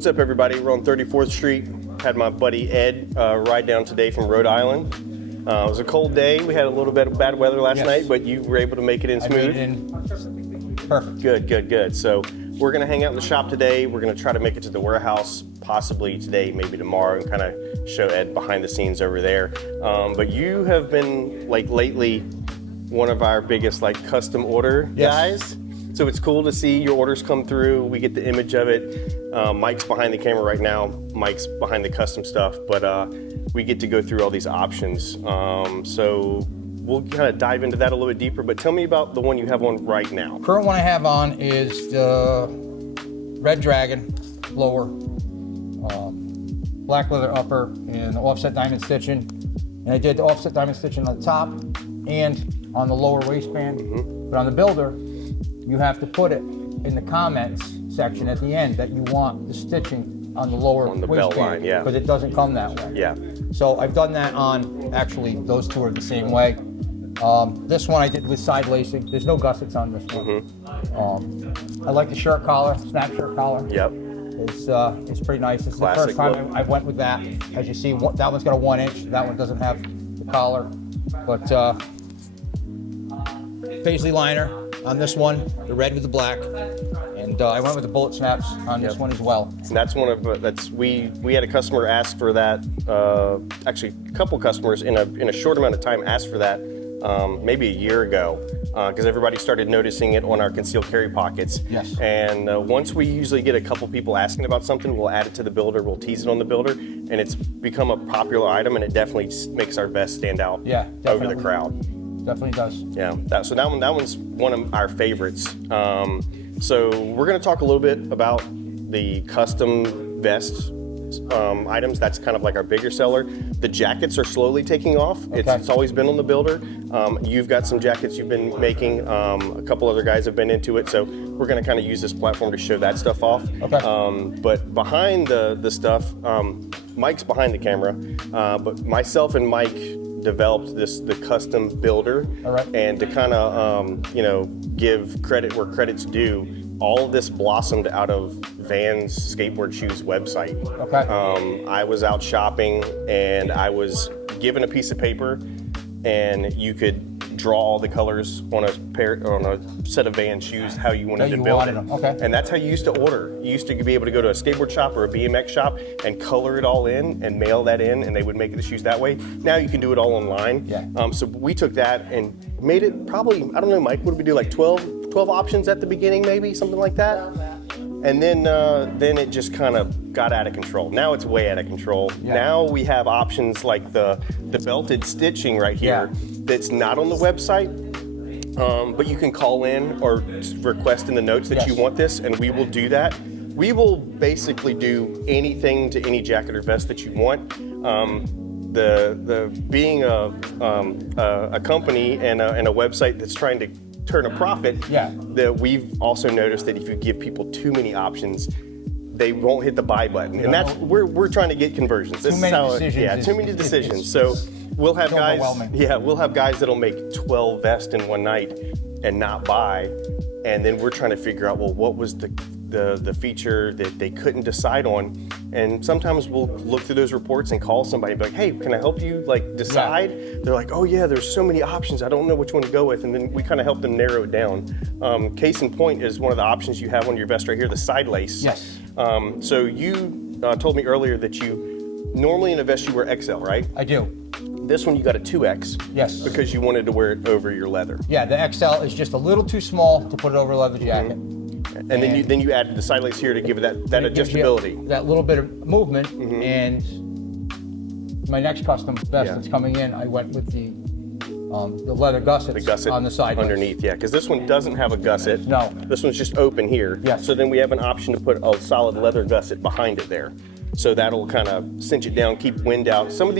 What's up, everybody? We're on 34th Street. Had my buddy Ed ride down today from Rhode Island. It was a cold day. We had a little bit of bad weather last night, but you were able to make it in smooth. I made it in perfect. Good. So we're going to hang out in the shop today. We're going to try to make it to the warehouse, possibly today, maybe tomorrow, and kind of show Ed behind the scenes over there. But you have been, like, lately one of our biggest, like, custom order guys. So it's cool to see your orders come through. We get the image of it. Mike's behind the camera right now. Mike's behind the custom stuff, but we get to go through all these options. So we'll kind of dive into that a little bit deeper, but tell me about the one you have on right now. Current one I have on is the Red Dragon blower, black leather upper, and offset diamond stitching. And I did the offset diamond stitching on the top and on the lower waistband. But on the builder, you have to put it in the comments section at the end that you want the stitching on the lower on the belt line, because it doesn't come that way. Yeah. So I've done that on, actually, those two are the same way. This one I did with side lacing. There's no gussets on this one. I like the shirt collar, snap shirt collar. Yep. It's pretty nice. It's Classic the first time I went with that. As you see, that one's got a 1 inch. That one doesn't have the collar. But paisley liner on this one, the red with the black. And I went with the bullet snaps on this one as well. And that's one of we had a customer ask for that. Actually, a couple customers in a short amount of time asked for that maybe a year ago because everybody started noticing it on our concealed carry pockets. Yes. And once we usually get a couple people asking about something, we'll add it to the builder. We'll tease it on the builder, and it's become a popular item, and it definitely makes our vest stand out over the crowd. Definitely does. Yeah. So that one's one of our favorites. So we're going to talk a little bit about the custom vest items. That's kind of like our bigger seller. The jackets are slowly taking off. Okay. It's always been on the builder. You've got some jackets you've been making. A couple other guys have been into it. So we're going to kind of use this platform to show that stuff off. Okay. But behind the stuff, Mike's behind the camera, but myself and Mike developed the custom builder. All right. And to kind of give credit where credit's due, all of this blossomed out of Vans Skateboard Shoes website. Okay. I was out shopping and I was given a piece of paper, and you could draw all the colors on a set of Vans shoes how you wanted to build it. Okay. And that's how you used to order. You used to be able to go to a skateboard shop or a BMX shop and color it all in and mail that in, and they would make the shoes that way. Now you can do it all online. Yeah. So we took that and made it probably, I don't know, Mike, what did we do, like 12 options at the beginning, maybe, something like that? And then it just kind of got out of control. Now it's way out of control. Yeah. Now we have options like the belted stitching right here that's not on the website, but you can call in or request in the notes that you want this, and we will do that. We will basically do anything to any jacket or vest that you want. Being a company and a website that's trying to turn a profit, that we've also noticed that if you give people too many options, they won't hit the buy button, and that's we're trying to get conversions. This too many decisions. So we'll have guys that'll make 12 vests in one night and not buy, and then we're trying to figure out, well, what was the feature that they couldn't decide on. And sometimes we'll look through those reports and call somebody and be like, hey, can I help you decide? They're like, oh yeah, there's so many options, I don't know which one to go with. And then we kind of help them narrow it down. Case in point is one of the options you have on your vest right here, the side lace. Yes. So you told me earlier that you normally in a vest you wear XL, right? I do. This one you got a 2X. Yes. Because you wanted to wear it over your leather. Yeah, the XL is just a little too small to put it over a leather jacket. And then you added the side lace here to give it that adjustability. That little bit of movement. And my next custom vest that's coming in, I went with the leather gussets on the side underneath. Yeah, because this one doesn't have a gusset. No. This one's just open here. Yes. So then we have an option to put a solid leather gusset behind it there. So that'll kind of cinch it down, keep wind out. Some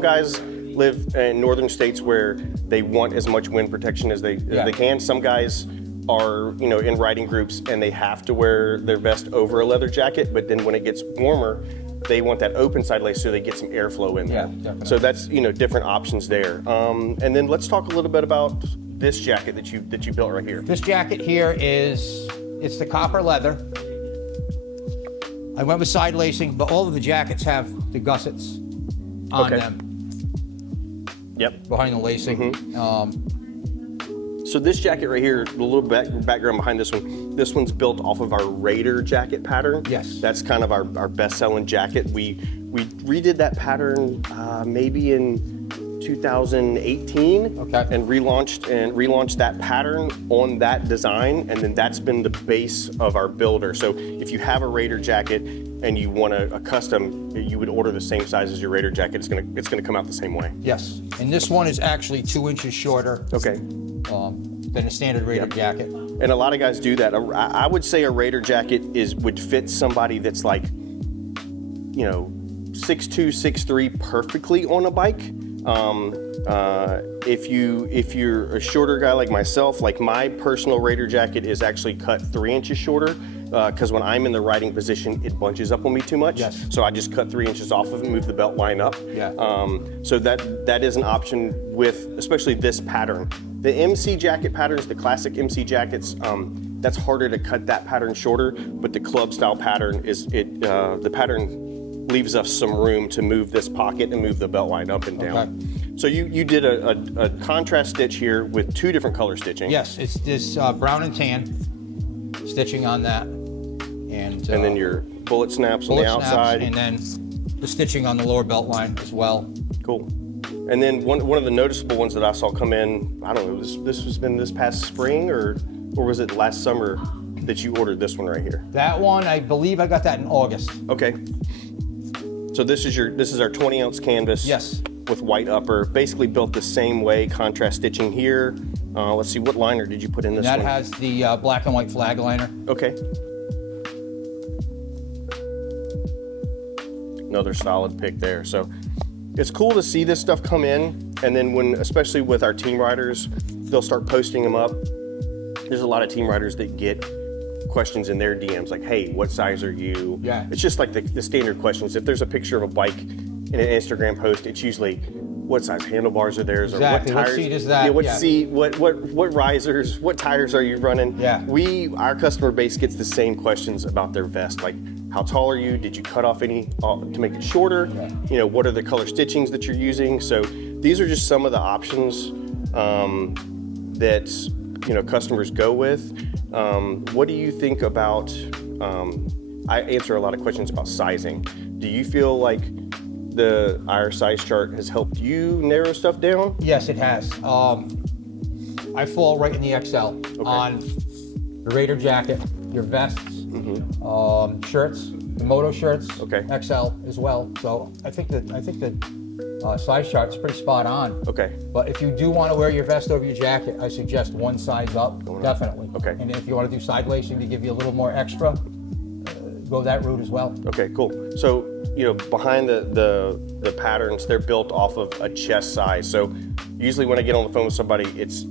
guys live in northern states where they want as much wind protection as they can. Some guys are, in riding groups and they have to wear their vest over a leather jacket, but then when it gets warmer, they want that open side lace so they get some airflow in there. Yeah, so that's, different options there. And then let's talk a little bit about this jacket that you built right here. This jacket here it's the copper leather. I went with side lacing, but all of the jackets have the gussets on Okay. them Yep. behind the lacing. So this jacket right here, the little background behind this one, this one's built off of our Raider jacket pattern. Yes. That's kind of our best-selling jacket. We redid that pattern maybe in 2018, Okay. and relaunched that pattern on that design, and then that's been the base of our builder. So if you have a Raider jacket and you want a custom, you would order the same size as your Raider jacket. It's gonna come out the same way. Yes, and this one is actually 2 inches shorter Okay. than a standard Raider jacket. And a lot of guys do that. I would say a Raider jacket would fit somebody that's like, 6'2", 6'3", perfectly on a bike. If you're a shorter guy like myself, like my personal Raider jacket is actually cut 3 inches shorter, because when I'm in the riding position, it bunches up on me too much. Yes. So I just cut 3 inches off of it, move the belt line up. Yeah. So that is an option with especially this pattern. The MC jacket patterns, the classic MC jackets, that's harder to cut that pattern shorter, but the club style pattern the pattern leaves us some room to move this pocket and move the belt line up and down. Okay. So you did a contrast stitch here with 2 different color stitching. Yes, it's this brown and tan stitching on that, and then your bullet snaps on bullet the snaps, outside. and then the stitching on the lower belt line as well. Cool. And then one of the noticeable ones that I saw come in, I don't know, this has been this past spring or was it last summer that you ordered this one right here? That one, I believe I got that in August. Okay. So this is our 20-ounce canvas. Yes. With white upper, basically built the same way, contrast stitching here. Let's see, what liner did you put in this That one? has the black and white flag liner. Okay. Another solid pick there. So it's cool to see this stuff come in, and then especially with our team riders, they'll start posting them up. There's a lot of team riders that get questions in their DMs like, hey, what size are you? Yeah. It's just like the standard questions. If there's a picture of a bike in an Instagram post, it's usually what size handlebars are theirs, Exactly. or What tires. seat is that? Yeah, what Yeah. seat, what risers, what tires are you running? Yeah. Our customer base gets the same questions about their vest, like how tall are you? Did you cut off any to make it shorter? Yeah. What are the color stitchings that you're using? So these are just some of the options that customers go with. What do you think about? I answer a lot of questions about sizing. Do you feel like our size chart has helped you narrow stuff down? Yes, it has. I fall right in the XL on the Raider jacket, your vests, shirts, the moto shirts, Okay. XL as well. So I think the size chart's pretty spot on. Okay. But if you do want to wear your vest over your jacket, I suggest one size up, definitely. Okay. And if you want to do side lacing to give you a little more extra, go that route as well. Okay, cool. So, behind the patterns, they're built off of a chest size. So usually when I get on the phone with somebody, it's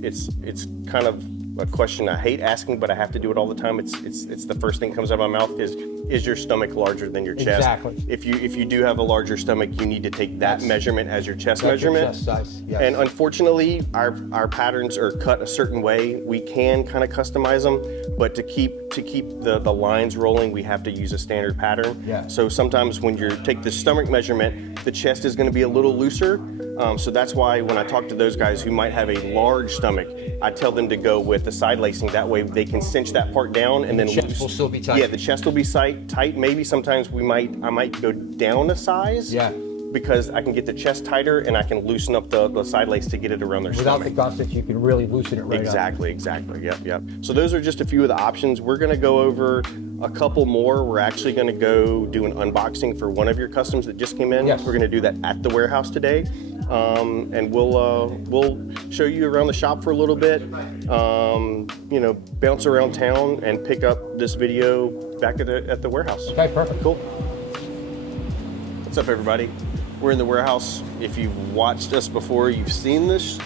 kind of a question I hate asking, but I have to do it all the time. It's the first thing that comes out of my mouth is your stomach larger than your chest? Exactly. If you do have a larger stomach, you need to take that measurement as your chest That's your measurement. chest size, yes. And unfortunately, our patterns are cut a certain way. We can kind of customize them, but to keep the lines rolling, we have to use a standard pattern. Yeah. So sometimes when you take the stomach measurement, the chest is going to be a little looser. So that's why when I talk to those guys who might have a large stomach, I tell them to go with the side lacing. That way they can cinch that part down and then chest will still be tight. Yeah, the chest will be tight. Maybe sometimes I might go down a size. Yeah. Because I can get the chest tighter and I can loosen up the side lace to get it around their Without stomach. the gussets, you can really loosen it right Exactly. Yep. So those are just a few of the options. We're going to go over a couple more. We're actually going to go do an unboxing for one of your customs that just came in. Yes. We're going to do that at the warehouse today. And we'll show you around the shop for a little bit, bounce around town and pick up this video back at the warehouse. Okay, perfect. Cool. What's up, everybody? We're in the warehouse. If you've watched us before, you've seen this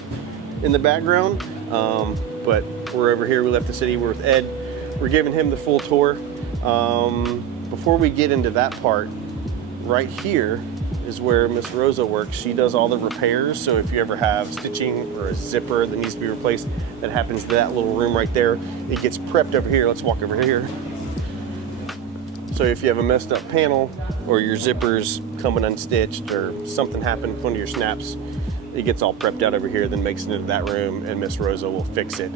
in the background, but we're over here. We left the city. We're with Ed. We're giving him the full tour. Before we get into that part, right here is where Miss Rosa works. She does all the repairs. So if you ever have stitching or a zipper that needs to be replaced, that happens to that little room right there. It gets prepped over here. Let's walk over here. So if you have a messed up panel or your zipper's coming unstitched or something happened with one of your snaps, it gets all prepped out over here, then makes it into that room, and Miss Rosa will fix it.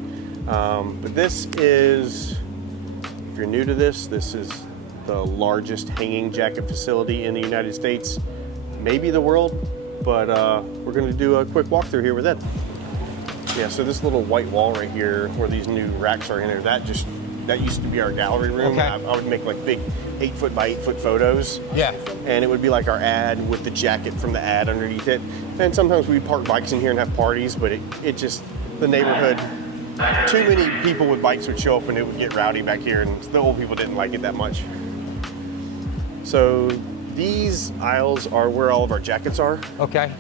But this is, if you're new to this is the largest hanging jacket facility in the United States, maybe the world, but we're gonna do a quick walkthrough here with Ed. Yeah, so this little white wall right here where these new racks are in there, that used to be our gallery room. Okay. I would make like big 8-foot by 8-foot photos. Yeah. And it would be like our ad with the jacket from the ad underneath it. And sometimes we'd park bikes in here and have parties, but it just, the neighborhood, too many people with bikes would show up and it would get rowdy back here, and the old people didn't like it that much. So these aisles are where all of our jackets are. Okay.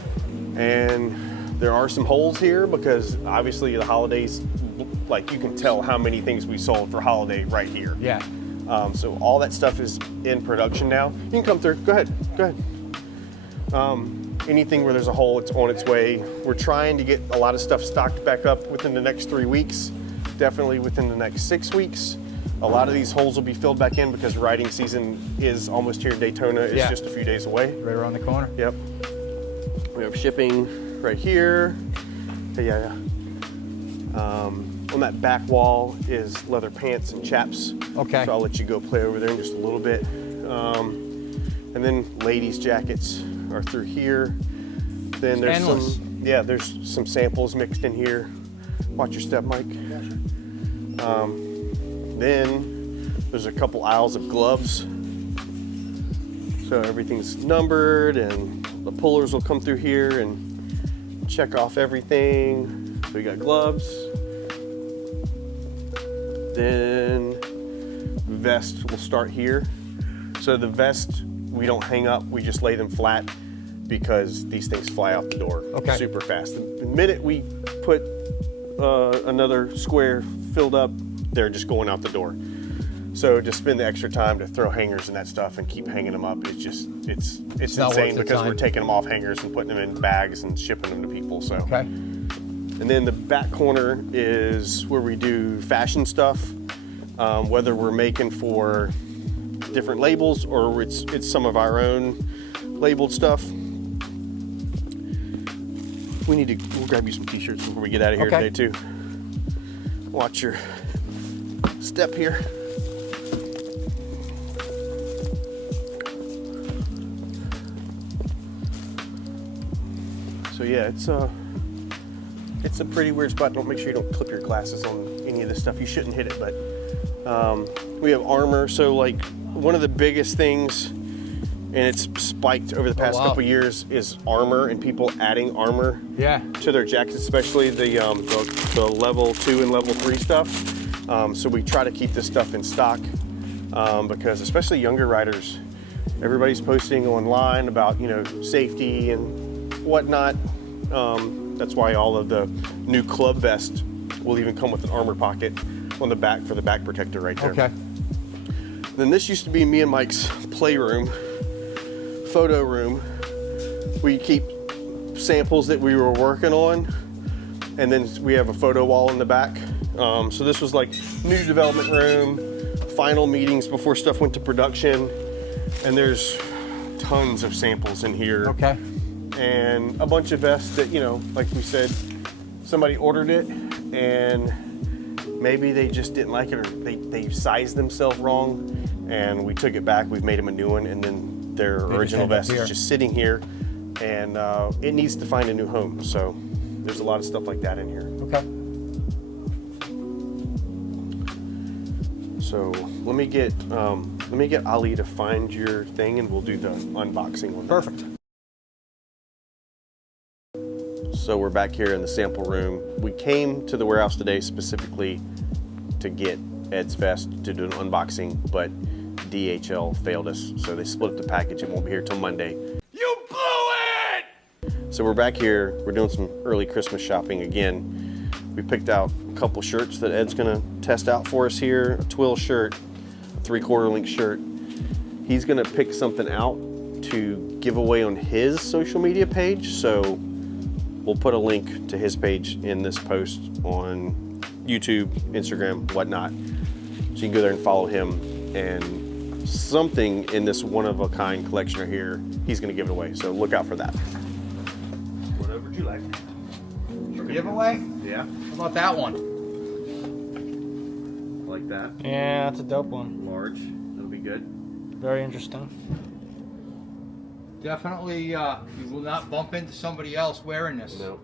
And there are some holes here because obviously the holidays, like you can tell how many things we sold for holiday right here. Yeah. So all that stuff is in production now. You can come through, go ahead. Anything where there's a hole, it's on its way. We're trying to get a lot of stuff stocked back up within the next 3 weeks, definitely within the next 6 weeks. A lot of these holes will be filled back in because riding season is almost here. Daytona is just a few days away. Right around the corner. Yep. We have shipping right here. Yeah. On that back wall is leather pants and chaps. Okay. So I'll let you go play over there in just a little bit. And then ladies' jackets are through here. Then there's Endless. there's some samples mixed in here. Watch your step, Mike. Then there's a couple aisles of gloves. So everything's numbered, and the pullers will come through here and check off everything. So we got gloves. Then vest will start here. So the vest, we don't hang up, we just lay them flat because these things fly out the door super fast. The minute we put another square filled up, they're just going out the door. So to spend the extra time to throw hangers and that stuff and keep hanging them up, it's insane because we're taking them off hangers and putting them in bags and shipping them to people. So. Okay. And then the back corner is where we do fashion stuff, whether we're making for different labels or it's some of our own labeled stuff. We'll grab you some t-shirts before we get out of here today too. Watch your step here. So yeah, it's a pretty weird spot. Don't make sure you don't clip your glasses on any of this stuff. You shouldn't hit it, but we have armor. So like one of the biggest things, and it's spiked over the past couple years, is armor and people adding armor to their jackets, especially the level 2 and level 3 stuff. So we try to keep this stuff in stock because especially younger riders, everybody's posting online about safety and whatnot. That's why all of the new club vests will even come with an armor pocket on the back for the back protector right there. Okay. Then this used to be me and Mike's playroom, photo room. We keep samples that we were working on, and then we have a photo wall in the back. So this was like new development room, final meetings before stuff went to production, and there's tons of samples in here. Okay. And a bunch of vests that, like we said, somebody ordered it and maybe they just didn't like it, or they sized themselves wrong, and we took it back. We've made them a new one, and then their original vest is just sitting here, and it needs to find a new home. So there's a lot of stuff like that in here. Okay. So let me get Ali to find your thing, and we'll do the unboxing one. Perfect. So we're back here in the sample room. We came to the warehouse today specifically to get Ed's vest to do an unboxing, but DHL failed us. So they split up the package. It won't be here till Monday. You blew it! So we're back here. We're doing some early Christmas shopping again. We picked out a couple shirts that Ed's gonna test out for us here. A twill shirt, a 3/4 length shirt. He's gonna pick something out to give away on his social media page. So we'll put a link to his page in this post on YouTube, Instagram, whatnot. So you can go there and follow him and something in this one-of-a-kind collection right here, he's going to give it away. So look out for that. Whatever would you like? Giveaway? Yeah, How about that one? I like that. Yeah, that's a dope one. Large. That'll be good. Very interesting. Definitely, you will not bump into somebody else wearing this. No.